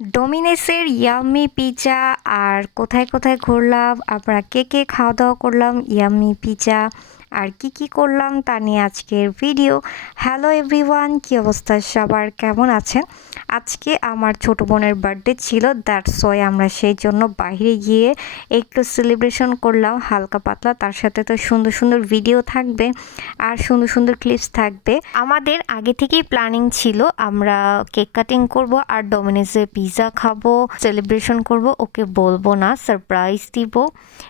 ডোমিনেসের yummy pizza আর কোথায় কোথায় ঘুরলাম, আমরা কে কে খাওয়া দাওয়া করলাম ইয়াম্মি পিৎজা আর কি করলাম তা নিয়ে আজকের ভিডিও। হ্যালো এভরিওয়ান, কী অবস্থা সবার, কেমন আছেন? আজকে আমার ছোট বোনের বার্থডে ছিল, দ্যাটস ওয়াই আমরা সেই জন্য বাইরে গিয়ে একটু সেলিব্রেশন করলাম হালকা পাতলা। তার সাথে তো সুন্দর সুন্দর ভিডিও থাকবে আর সুন্দর সুন্দর ক্লিপস থাকবে। আমাদের আগে থেকেই প্ল্যানিং ছিল আমরা কেক কাটিং করব আর ডোমিনোসে পিৎজা খাবো, সেলিব্রেশন করব। ওকে বলবো না, সারপ্রাইজ দিব।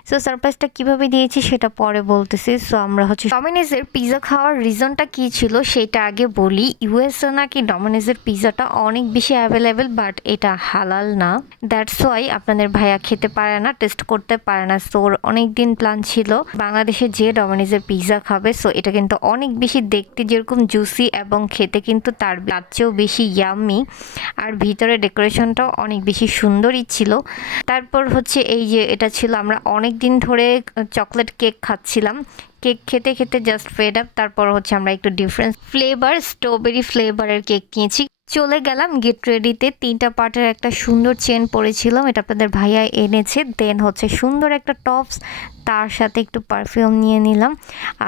সো সারপ্রাইজটা কিভাবে দিয়েছি সেটা পরে বলতেছি। সো আমরা হচ্ছে ডমিনোসের পিৎজা খাওয়ার রিজনটা কি ছিল সেটা আগে বলি। ইউএসএ নাকি ডমিনোসের পিৎজাটা অনেক বেশি অ্যাভেলেবেল, বাট এটা হালাল না, দ্যাটস ওয়াই আপনাদের ভাইয়া খেতে পারে না, টেস্ট করতে পারে না। সো ওর অনেক দিন প্ল্যান ছিল বাংলাদেশে যে ডমিনোসের পিৎজা খাবে। সো এটা কিন্তু অনেক বেশি দেখতে যেরকম জুসি এবং খেতে কিন্তু তার চেয়েও বেশি ইয়াম্মি, আর ভিতরে ডেকোরেশনটাও অনেক বেশি সুন্দরই ছিল। তারপর হচ্ছে এই যে এটা ছিল, আমরা অনেক দিন ধরে চকলেট কেক খাচ্ছিলাম, কেক খেতে খেতে জাস্ট ফেড আপ। তারপর হচ্ছে আমরা একটু ডিফারেন্ট ফ্লেভার, স্ট্রবেরি ফ্লেভারের কেক নিয়েছি। চলে গেলাম গেট রেডিতে, 3টা পার্টের একটা সুন্দর চেন পরেছিলাম, এটা আপনাদের ভাইয়া এনেছে। দেন হচ্ছে সুন্দর একটা টপস, তার সাথে একটু পারফিউম নিয়ে নিলাম।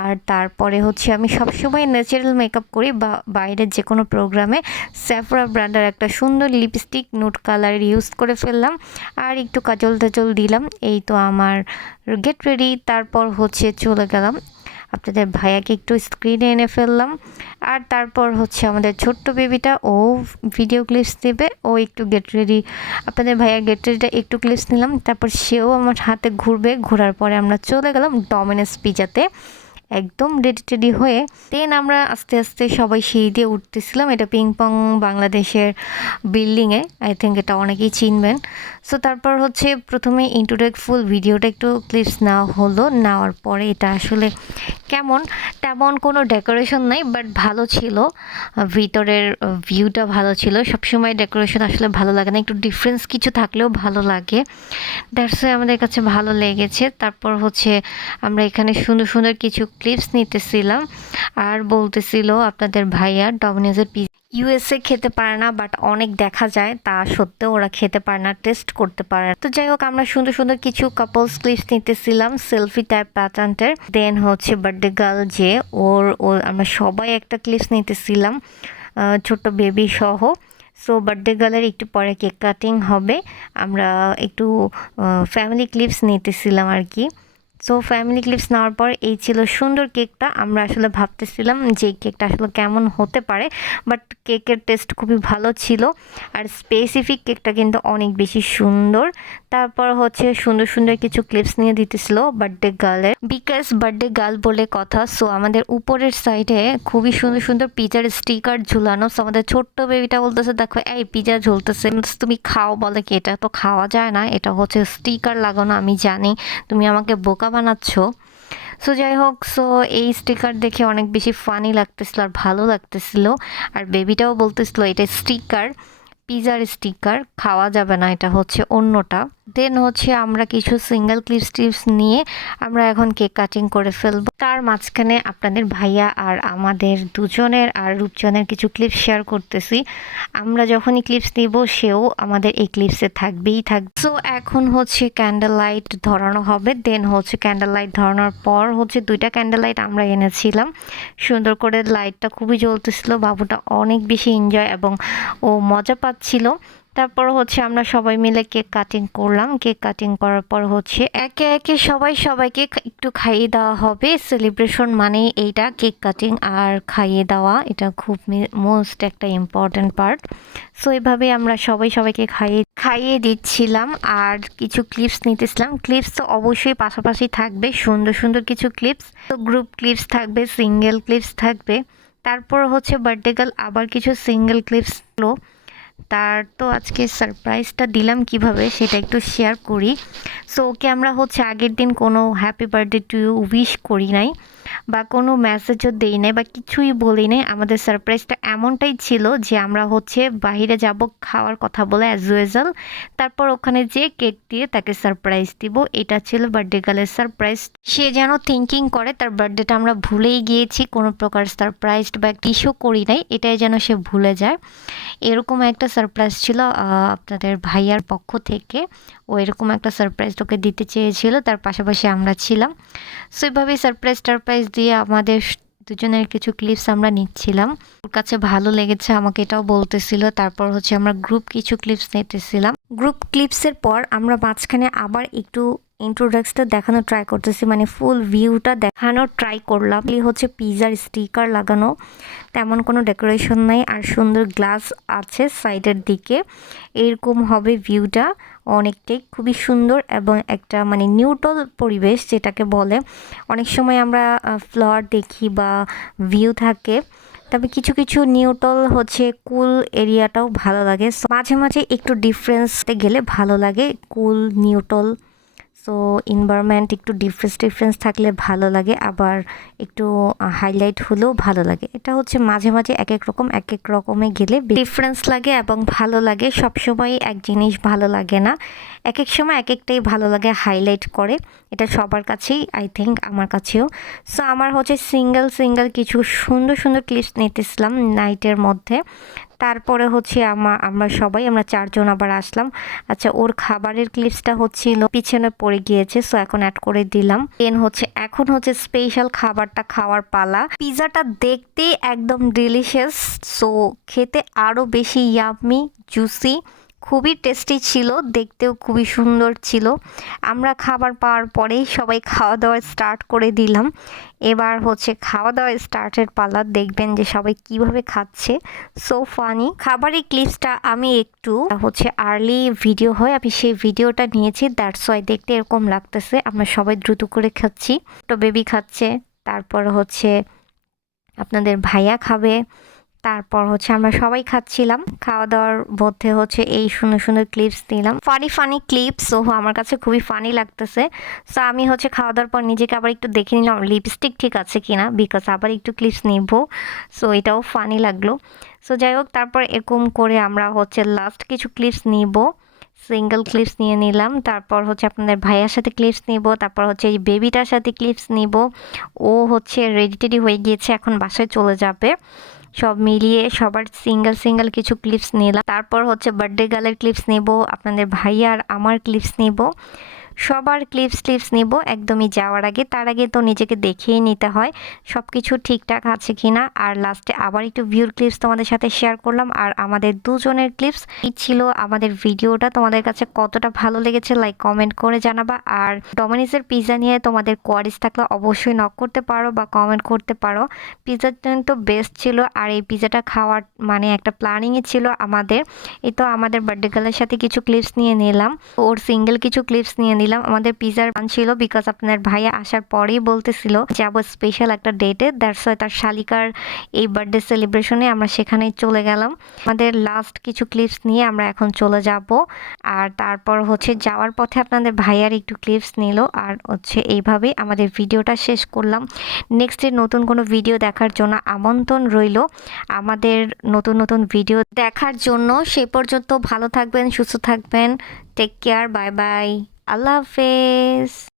আর তারপরে হচ্ছে আমি সবসময় ন্যাচারাল মেকআপ করি বা বাইরের যে কোনো প্রোগ্রামে। স্যাফরা ব্র্যান্ডের একটা সুন্দর লিপস্টিক নুড কালারের ইউজ করে ফেললাম আর একটু কাজল টাজল দিলাম। এই তো আমার গেট রেডি। তারপর হচ্ছে চলে গেলাম, আপনাদের ভাইয়াকে একটু স্ক্রিনে এনে ফেললাম। আর তারপর হচ্ছে আমাদের ছোট্ট বেবিটা, ও ভিডিও ক্লিপস দেবে, ও একটু গেট রেডি, আপনাদের ভাইয়া গেট রেডিটা একটু ক্লিপস নিলাম। তারপর সেও আমার হাতে ঘুরবে, ঘোরার পরে আমরা চলে গেলাম ডমিনোস পিৎজাতে একদম রেডি টেডি হয়ে। দেন আমরা আস্তে আস্তে সবাই সিঁড়ি দিয়ে উঠতেছিলাম। এটা পিংপং বাংলাদেশের বিল্ডিংয়ে, আই থিঙ্ক এটা অনেকেই চিনবেন। সো তারপর হচ্ছে প্রথমে ইন্ট্রোডাক্ট ফুল ভিডিওটা একটু ক্লিপস নেওয়া হলো। নেওয়ার পরে এটা আসলে কেমন, তেমন কোনো ডেকোরেশন নাই, বাট ভালো ছিল, ভিতরের ভিউটা ভালো ছিল। সবসময় ডেকোরেশন আসলে ভালো লাগে না, একটু ডিফারেন্স কিছু থাকলেও ভালো লাগে, দ্যাটস ওয়াই আমাদের কাছে ভালো লেগেছে। তারপর হচ্ছে আমরা এখানে সুন্দর সুন্দর কিছু ক্লিপস নিতেছিলাম আর বলতেছিল আপনাদের ভাইয়া ডমিনোসের ইউএসএ খেতে পারে না, বাট অনেক দেখা যায় তা সত্ত্বেও ওরা খেতে পারে না, টেস্ট করতে পারে না। তো যাই হোক, আমরা সুন্দর সুন্দর কিছু কাপলস ক্লিপস নিতেছিলাম সেলফি টাইপ প্যাটার্নের। দেন হচ্ছে বার্থডে গার্ল যে ওর আমরা সবাই একটা ক্লিপস নিতেছিলাম, ছোট্ট বেবি সহ। সো বার্থডে গার্লের একটু পরে কেক কাটিং হবে, আমরা একটু ফ্যামিলি ক্লিপস নিতেছিলাম আর কি। সো ফ্যামিলি ক্লিপস নেওয়ার পর এই ছিল সুন্দর কেকটা। আমরা আসলে ভাবতেছিলাম যে কেকটা আসলে কেমন হতে পারে, বাট কেকের টেস্ট খুবই ভালো ছিল আর স্পেসিফিক কেকটা কিন্তু অনেক বেশি সুন্দর। তারপর হচ্ছে সুন্দর সুন্দর কিছু ক্লিপস নিয়ে দিতেছিল বার্থডে গার্লের, বিকজ বার্থডে গার্ল বলে কথা। সো আমাদের উপরের সাইডে খুবই সুন্দর সুন্দর পিজার স্টিকার ঝুলানো। সো আমাদের ছোট্ট বেবিটা বলতেছে, দেখো এই পিজা ঝুলতেছে, তুমি খাও। বলে কি এটা তো খাওয়া যায় না, এটা হচ্ছে স্টিকার লাগানো, আমি জানি তুমি আমাকে বোকা বানাচ্ছ। সো যাই হোক, সো এই স্টিকার দেখে অনেক বেশি ফানি লাগতেছিল আর ভালো লাগতেছিল। আর বেবিটাও বলতেছিল এটা স্টিকার, পিজার স্টিকার, খাওয়া যাবে না, এটা হচ্ছে অন্যটা। দেন হচ্ছে আমরা কিছু সিঙ্গেল ক্লিপস নিয়ে আমরা এখন কেক কাটিং করে ফেলবো। তার মাঝখানে আপনাদের ভাইয়া আর আমাদের দুজনের আর রূপজনের কিছু ক্লিপস শেয়ার করতেছি। আমরা যখনই ক্লিপস নিব সেও আমাদের এই ক্লিপসে থাকবেই থাকবে। সো এখন হচ্ছে ক্যান্ডেল লাইট ধরানো হবে। দেন হচ্ছে ক্যান্ডেল লাইট ধরানোর পর হচ্ছে 2টা ক্যান্ডেল লাইট আমরা এনেছিলাম, সুন্দর করে লাইটটা খুবই জ্বলতেছিল। বাবুটা অনেক বেশি এনজয় এবং ও মজা পাচ্ছিল। তারপর হচ্ছে আমরা সবাই মিলে কেক কাটিং করলাম। কেক কাটিং করার পর হচ্ছে একে একে সবাইকে একটু খাইয়ে দেওয়া হবে। সেলিব্রেশন মানে এইটা, কেক কাটিং আর খাইয়ে দেওয়া, এটা খুব মোস্ট একটা ইম্পর্ট্যান্ট পার্ট। সো এইভাবে আমরা সবাইকে খাইয়ে দিচ্ছিলাম আর কিছু ক্লিপস নিতেছিলাম। ক্লিপস তো অবশ্যই পাশাপাশি থাকবে, সুন্দর সুন্দর কিছু ক্লিপস, তো গ্রুপ ক্লিপস থাকবে, সিঙ্গেল ক্লিপস থাকবে। তারপর হচ্ছে বার্থডে গার্ল আবার কিছু সিঙ্গেল ক্লিপস হলো। তার তো আজকে সারপ্রাইজটা দিলাম কিভাবে সেটা একটু শেয়ার করি। সো ওকে আমরা হচ্ছে আগের দিন কোনো happy birthday to you wish করি নাই বা কোনো মেসেজও দেই নাই বা কিছুই বলি নাই। আমাদের সারপ্রাইজটা এমনটাই ছিল যে আমরা হচ্ছে বাইরে যাব খাওয়ার কথা বলে অ্যাজ ইউজুয়াল, তারপর ওখানে যেয়ে কেক দিয়ে তাকে সারপ্রাইজ দিব। এটা ছিল বার্থডে গার্লের সারপ্রাইজ। সে যেন থিঙ্কিং করে তার বার্থডেটা আমরা ভুলেই গিয়েছি, কোনো প্রকার সারপ্রাইজ বা কিসও করি নাই, এটাই যেন সে ভুলে যায়। এরকম একটা সারপ্রাইজ ছিল আপনাদের ভাইয়ার পক্ষ থেকে। ও এরকম একটা সারপ্রাইজ ওকে দিতে চেয়েছিল, তার পাশাপাশি আমরা ছিলাম। সো এভাবেই সারপ্রাইজ দিয়ে আমাদের দুজনের কিছু ক্লিপস আমরা নিচ্ছিলাম। ওর কাছে ভালো লেগেছে আমাকে এটাও বলতেছিল। তারপর হচ্ছে আমরা গ্রুপ কিছু ক্লিপস নিতেছিলাম। গ্রুপ ক্লিপসের পর আমরা মাঝখানে আবার একটু ইন্ট্রোডাক্সটা দেখানোর ট্রাই করতেছি, মানে ফুল ভিউটা দেখানোর ট্রাই করলাম। এই হচ্ছে পিজার স্টিকার লাগানো, তেমন কোনো ডেকোরেশন নাই, আর সুন্দর গ্লাস আছে সাইডের দিকে। এরকম হবে ভিউটা, অনেকটাই খুবই সুন্দর এবং একটা মানে নিউট্রাল পরিবেশ যেটাকে বলে। অনেক সময় আমরা ফ্লোর দেখি বা ভিউ থাকে, তবে কিছু কিছু নিউট্রাল হচ্ছে কুল এরিয়াটাও ভালো লাগে। মাঝে মাঝে একটু ডিফারেন্সে গেলে ভালো লাগে, কুল নিউট্রাল। সো এনভায়রনমেন্ট একটু ডিফারেন্স থাকলে ভালো লাগে, আবার একটু হাইলাইট হলেও ভালো লাগে। এটা হচ্ছে মাঝে মাঝে এক এক রকমে গেলে ডিফারেন্স লাগে এবং ভালো লাগে। সবসময় এক জিনিস ভালো লাগে না, এক এক সময় এক একটাই ভালো লাগে, হাইলাইট করে। এটা সবার কাছেই, আই থিঙ্ক আমার কাছেও। সো আমার হচ্ছে সিঙ্গেল কিছু সুন্দর সুন্দর ক্লিপস নিতেছিলাম নাইটের মধ্যে। তারপরে হচ্ছে আমরা সবাই 4 জন আবার আসলাম। আচ্ছা, ওর খাবারের ক্লিপসটা হচ্ছিল পিছনে পড়ে গিয়েছে, সো এখন অ্যাড করে দিলাম। এখন হচ্ছে স্পেশাল খাবারটা খাওয়ার পালা। পিজাটা দেখতে একদম ডিলিশিয়াস, সো খেতে আরও বেশি ইয়াম্মি, জুসি, খুবই টেস্টি ছিল, দেখতেও খুবই সুন্দর ছিল। আমরা খাবার পাওয়ার পরেই সবাই খাওয়া দাওয়া স্টার্ট করে দিলাম। এবার হচ্ছে খাওয়া দাওয়া স্টার্টের পালা, দেখবেন যে সবাই কিভাবে খাচ্ছে, সো ফানি। খাবারের ক্লিপসটা আমি একটু হচ্ছে আর্লি ভিডিও হয়, আমি সেই ভিডিওটা নিয়েছি, দ্যাটস ওয়াই দেখতে এরকম লাগতেছে। আমরা সবাই দ্রুত করে খাচ্ছি, তো বেবি খাচ্ছে, তারপর হচ্ছে আপনাদের ভাইয়া খাবে, তারপর হচ্ছে আমরা সবাই খাচ্ছিলাম। খাওয়া দাওয়ার মধ্যে হচ্ছে এই সুন্দর সুন্দর ক্লিপস নিলাম, ফানি ক্লিপস। ও আমার কাছে খুবই ফানি লাগতেছে। সো আমি হচ্ছে খাওয়া দাওয়ার পর নিজেকে আবার একটু দেখে নিলাম লিপস্টিক ঠিক আছে কিনা, বিকজ আবার একটু ক্লিপস নিব। সো এটাও ফানি লাগলো। সো যাই হোক, তারপর এরকম করে আমরা হচ্ছে লাস্ট কিছু ক্লিপস নিব, সিঙ্গেল ক্লিপস নিয়ে নিলাম। তারপর হচ্ছে আপনাদের ভাইয়ার সাথে ক্লিপস নিব, তারপর হচ্ছে এই বেবিটার সাথে ক্লিপস নিব। ও হচ্ছে রেডি হয়ে গিয়েছে, এখন বাসায় চলে যাবে। সব মিলিয়ে সবার সিঙ্গেল কিছু ক্লিপস নিলাম। তারপর হচ্ছে বার্থডে গার্লের ক্লিপস নেব, আপনাদের ভাইয়ার আমার ক্লিপস নেব, সবার ক্লিপস নিব একদমই যাওয়ার আগে। তার আগে তো নিজেকে দেখেই নিতে হয় সব কিছু ঠিকঠাক আছে কিনা। আর লাস্টে আবার একটু ভিউর ক্লিপস তোমাদের সাথে শেয়ার করলাম, আর আমাদের দুজনের ক্লিপস। এই ছিল আমাদের ভিডিওটা। তোমাদের কাছে কতটা ভালো লেগেছে লাইক কমেন্ট করে জানাবা। আর ডমিনোসের পিৎজা নিয়ে তোমাদের কোয়ারিজ থাকলে অবশ্যই নক করতে পারো বা কমেন্ট করতে পারো। পিৎজাটা তো বেস্ট ছিল, আর এই পিৎজাটা খাওয়ার মানে একটা প্ল্যানিংয়ে ছিল আমাদের। এই তো আমাদের বার্থডে গার্লের সাথে কিছু ক্লিপস নিয়ে নিলাম, ওর সিঙ্গেল কিছু ক্লিপস নিয়ে নিলাম। আমাদের পিজার প্ল্যান ছিল, বিকজ আপনার ভাইয়া আসার পরেই বলতেছিল যাব স্পেশাল একটা ডেটে, দ্যাটস ওয়াই তার শালিকার এই বার্থডে সেলিব্রেশনে আমরা সেখানেই চলে গেলাম। আমাদের লাস্ট কিছু ক্লিপস নিয়ে আমরা এখন চলে যাব। আর তারপর হচ্ছে যাওয়ার পথে আপনাদের ভাইয়ার একটু ক্লিপস নিল, আর হচ্ছে এইভাবেই আমাদের ভিডিওটা শেষ করলাম। নেক্সট নতুন কোনো ভিডিও দেখার জন্য আমন্ত্রণ রইল আমাদের নতুন ভিডিও দেখার জন্য। সে পর্যন্ত ভালো থাকবেন, সুস্থ থাকবেন, টেক কেয়ার, বাই বাই, আল্লাহ হাফেজ।